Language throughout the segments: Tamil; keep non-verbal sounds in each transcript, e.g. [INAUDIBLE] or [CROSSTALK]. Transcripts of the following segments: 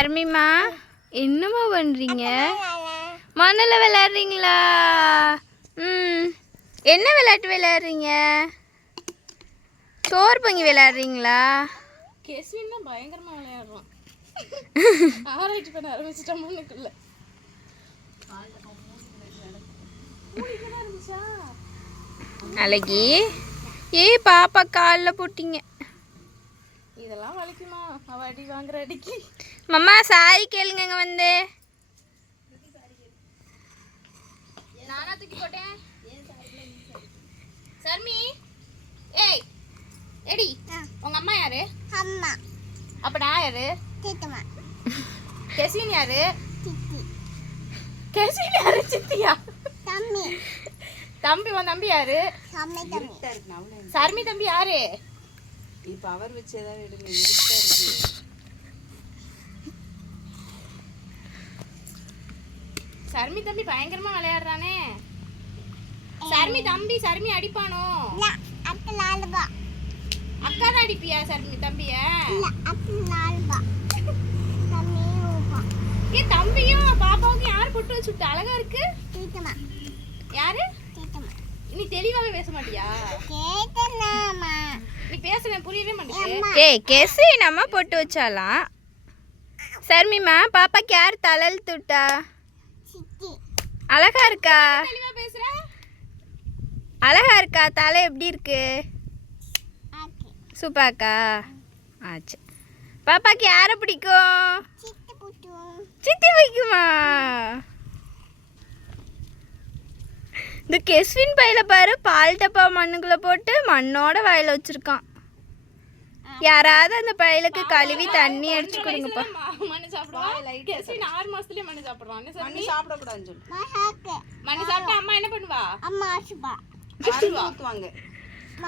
அருமிமா என்னம்மா பண்ணுறீங்க மண்ணில் விளையாடுறீங்களா? ம். என்ன விளையாட்டு விளையாடுறீங்க? சோறு பொங்கி விளையாடுறீங்களா? கெஸ்வின் [LAUGHS] தான் பயங்கரமா விளையாடுறான் ஆராய்ச்சி பண்ண ஆரம்பிச்சிட்டோம்னுக்குள்ள அழகி. ஏய் பாப்பா காலில் போட்டிங்க. இதெல்லாம் வலிக்குமா? அவ அடி வாங்குற அடிக்கு. மம்மா சாரி கேளுங்க வந்து. நானா தூக்கி போட்டேன்? சர்மி ஏய் எடி உங்க அம்மா யாரு? அம்மா. அப்ப நான் யாரு? தீட்டமா கெசின் யாரு? சித்தி. கெசின் யாரு சித்தியா? தம்மி தம்பி உன் தம்பி யாரு? சர்மி தம்பி யாரு? இப்ப அவர் வச்சு ஏதாவது எடுங்க இருக்கு. சர்மி தம்பி பயங்கரமா விளையாடுறானே. சர்மி தம்பி சர்மி அடிப்பானோ? அக்கா தான் அடிப்பியா சர்மி தம்பிய? ஏ தம்பியும் பாப்பாவுக்கும் யார் பொட்டு வச்சு விட்டு அழகா இருக்கு? யாரு? நீ தெளிவாவே பேச மாட்டியா? கேட்டனாமா ஏய் கெசி நம்ம பொட்டு வச்சாலாம். சர்மிமா பாப்பாக்கு யார் தலல் துட்டா? அழகா இருக்கா? அழகா இருக்கா? தலை எப்படி இருக்கு? சூப்பாக்கா ஆச்சு. பாப்பாக்கு யாரை பிடிக்கும்? சித்தி வைக்குமா இந்த கெஸ்வின் பையில பாரு பால் டப்பா மண்ணுக்குள்ள போட்டு மண்ணோட வாயில வச்சிருக்கான். யாராவது அந்த பையலுக்கு கழுவி தண்ணி அடிச்சு கொடுங்கப்பா. மண்ணு சாப்பிடுவான் ஆறு மாசத்துலயே மண்ணு சாப்பிடுவான் மண்ணு சாப்பிடக்கூடாதுன்னு சொல்லு. மஹாக்கு மண்ணு சாப்பிட்டா அம்மா என்ன பண்ணுவா? அம்மா சுபா ஊத்துவாங்க.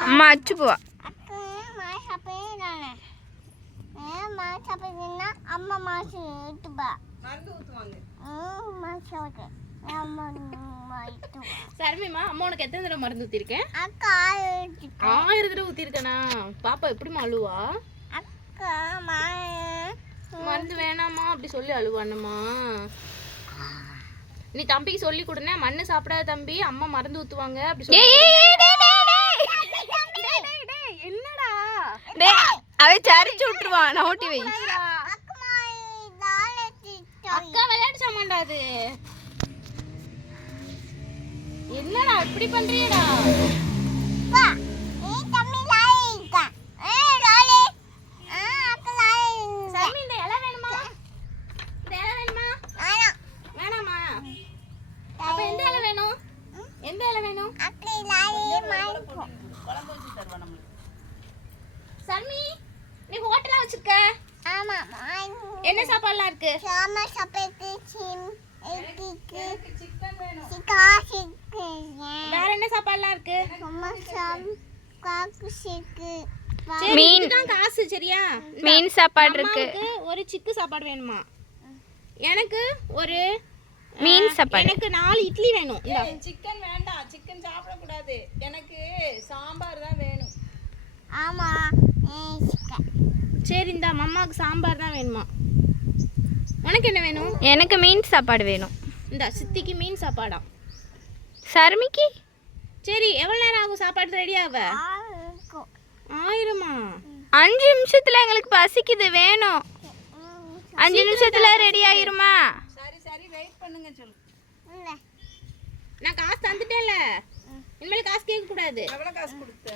அம்மா அச்சு போவா அக்கு மா சாப்பிடுறானே ஏ மா சாப்பிடுறா அம்மா மாசு இட்டுபா மருந்து ஊத்துவாங்க. சாப்பிடு அம்மா. சர்மிமா அம்மா உனக்கு எத்தனை தடவை மருந்து ஊத்திருக்கேன்? ஆயிரம் தடவை ஊத்திருக்கேனா? பாப்பா எப்படி அழுவா? மருந்து வேணாமா அப்படி சொல்லி அழுவானம்மா நீ தம்பிக்கு சொல்லி கொடுனே மண்ணு சாப்பிடாத தம்பி அம்மா மருந்து ஊத்துவாங்க அப்படி சொல்லி என்னடா? அவன் சரிச்சு விட்டுருவான் ஓட்டி வை. அக்கா விளையாட்டு சாமான்டா அது. என்னடா இப்படி பண்றியடா சர்மி நீ ஹோட்டலா வச்சிருக்க? ஆமா என்ன சாப்பாடுலாம் இருக்கு? சாமா சிம் எத்திக்கு சிக்கன் வேணும் சிக்கா சிக்கு வேற என்ன சாப்பாடுலாம் இருக்கு? மீன். தான் காசு சரியா? மீன் சாப்பாடு இருக்கு. ஒரு சிக்கு சாப்பாடு வேணுமா? எனக்கு ஒரு மீன் சாப்பாடு. எனக்கு நாலு இட்லி வேணும். இந்தா. சிக்கன் வேண்டாம். சிக்கன் சாப்பிடக்கூடாது. எனக்கு சாம்பார் தான் வேணும். ஆமா சரி இந்த மம்மாவுக்கு சாம்பார் தான் வேணுமா? உனக்கு என்ன வேணும்? எனக்கு மீன் சாப்பாடு வேணும். இந்த சித்திக்கு மீன் சாப்பாடா? சர்மிக்கு? சரி எவ்வளோ நேரம் ஆகும் சாப்பாடு ரெடி ஆக? ஆயிரமா? அஞ்சு நிமிஷத்துல எங்களுக்கு பசிக்குது வேணும். அஞ்சு நிமிஷத்துல ரெடி ஆயிருமா? சரி சரி வெயிட் பண்ணுங்க சொல்லு. நான் காசு தந்துட்டேன்ல. இனிமேல் காசு கேட்க கூடாது. எவ்வளவு காசு கொடுத்த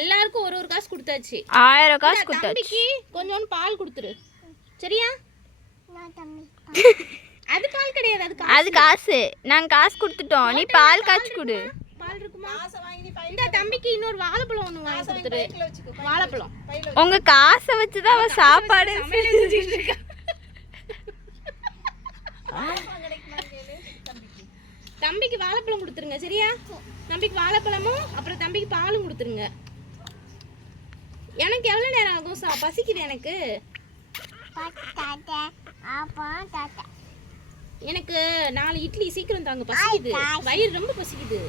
எல்லாருக்கும் ஒரு ஒரு காசு கொடுத்தாச்சு. ஆயிரம் காசு கொடுத்தாச்சு. கொஞ்சோண்டு பால் கொடுத்துரு. சரியா? நான் தம்பி. அது பால் கிடையாது அது அது காசு. நாங்க காசு கொடுத்துட்டோம். நீ பால் காய்ச்சி கொடு. இந்த தம்பிக்கு இன்னொரு வாழைப்பழம் ஒன்று வாங்கி கொடுத்துரு வாழைப்பழம். உங்க காசை வச்சு தான் அவ சாப்பாடு தம்பிக்கு. வாழைப்பழம் கொடுத்துருங்க சரியா? தம்பிக்கு வாழைப்பழமும் அப்புறம் தம்பிக்கு பாலும் கொடுத்துருங்க. எனக்கு எவ்வளோ நேரம் ஆகும் சா? பசிக்குது எனக்கு. எனக்கு நாலு இட்லி சீக்கிரம் தாங்க பசிக்குது. வயிறு ரொம்ப பசிக்குது.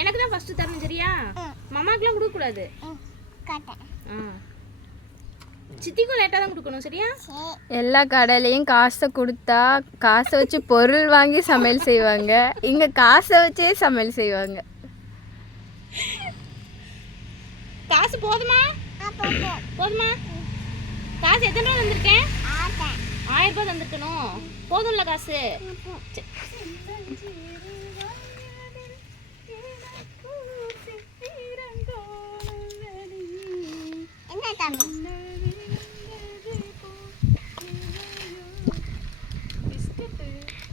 எனக்கு தான் ஃபர்ஸ்ட் தரணும் சரியா? ம். மம்மாக்கெல்லாம் கொடுக்கக்கூடாது. காட்டா ஆ. சித்திக்கும் லேட்டாக தான் கொடுக்கணும் சரியா? சரி எல்லா கடையிலையும் காசை கொடுத்தா காசை வச்சு பொருள் வாங்கி சமையல் செய்வாங்க. இங்கே காசை வச்சே சமையல் செய்வாங்க. காசு போதுமா? அப்போ போ போதுமா? காசு எத்தனை ரூபா தந்திருக்கேன்? ஆட்டேன் ஆயிரம் ரூபாய் தந்திருக்கணும். போதும்ல காசு? தம்பி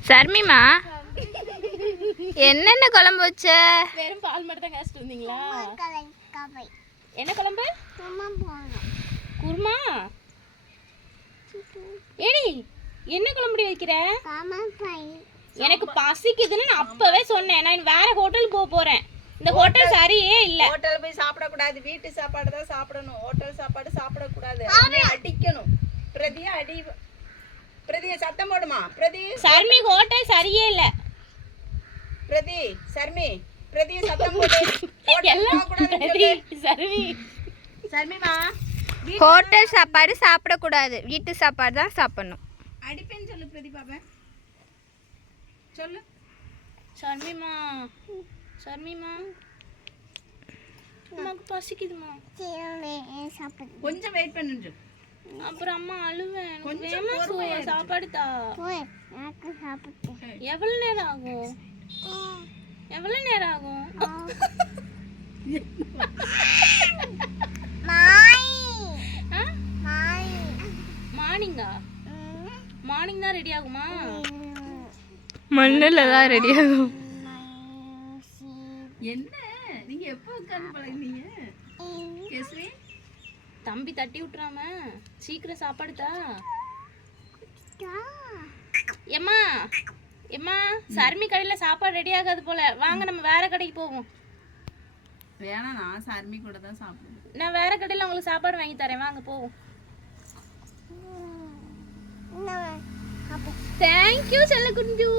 சர்மிமா என்னென்ன குழம்பு வச்ச? வெறும் பால் மட்டும் தான் காசுட்டு வந்தீங்களா? என்ன குழம்பு? குருமா? ஏடி என்ன குழம்புடி வைக்கிற? எனக்கு பசிக்குதுன்னு நான் அப்பவே சொன்னேன். நான் வேற ஹோட்டல் போக போறேன். இந்த ஹோட்டல் சரியே இல்ல. ஹோட்டல் போய் சாப்பிடக்கூடாது. வீட்டு சாப்பாடு தான் சாப்பிடணும். ஹோட்டல் சாப்பாடு சாப்பிடக்கூடாது. அவனை அடிக்கணும். பிரதியை அடி பிரதியை சத்தம் போடுமா? பிரதி சர்மி ஹோட்டல் சரியே இல்ல. பிரதி சர்மி பிரதியை சத்தம் போடு. எல்லாம் சொல்லு. சர்மி. சர்மிமா ஹோட்டல் சாப்பாடு சாப்பிடக்கூடாது. வீட்டு சாப்பாடு தான் சாப்பிடணும். அடிப்பேன்னு சொல்லு பிரதி பாப்பேன். சொல்லு. சர்மிமா சர்மிமா எனக்கு பசிக்குதுமா சாப்பிடு கொஞ்சம் வெயிட் பண்ணுங்க அப்புறம் அம்மா அழுவேன். கொஞ்சம் வேகமா பொறுமையா சோ- சாப்பாடு தா போய் எனக்கு சாப்பிட்டு எவ்வளவு நேரம் ஆகும்? எவ்வளவு நேரம் ஆகும்? மார்னிங்கா? மார்னிங் தான் ரெடி ஆகுமா? மண்ணில் தான் ரெடி ஆகும். என்ன? நீங்க எப்போ உட்கார்ந்து பழகுனீங்க? கேசரி? தம்பி தட்டி விட்டுறாம. சீக்கிரம் சாப்பாடு தா. எம்மா எம்மா சர்மி கடையில சாப்பாடு ரெடி ஆகாது போல. வாங்க நம்ம வேற கடைக்கு போவோம். வேணாம் நான் சர்மி கூட தான் சாப்பிடுவேன். நான் வேற கடையில உங்களுக்கு சாப்பாடு வாங்கி தரேன். வாங்க போவோம். தேங்க்யூ செல்ல குஞ்சு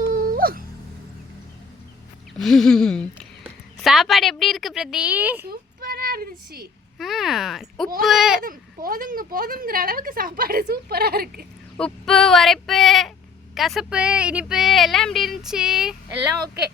சாப்பாடு எப்படி இருக்கு பிரதி? சூப்பரா இருந்துச்சு. உப்பு. போதும் போதுங்க போதுங்கிற அளவுக்கு சாப்பாடு சூப்பரா இருக்கு. உப்பு உரைப்பு கசப்பு இனிப்பு எல்லாம் எப்படி இருந்துச்சு? எல்லாம் ஓகே.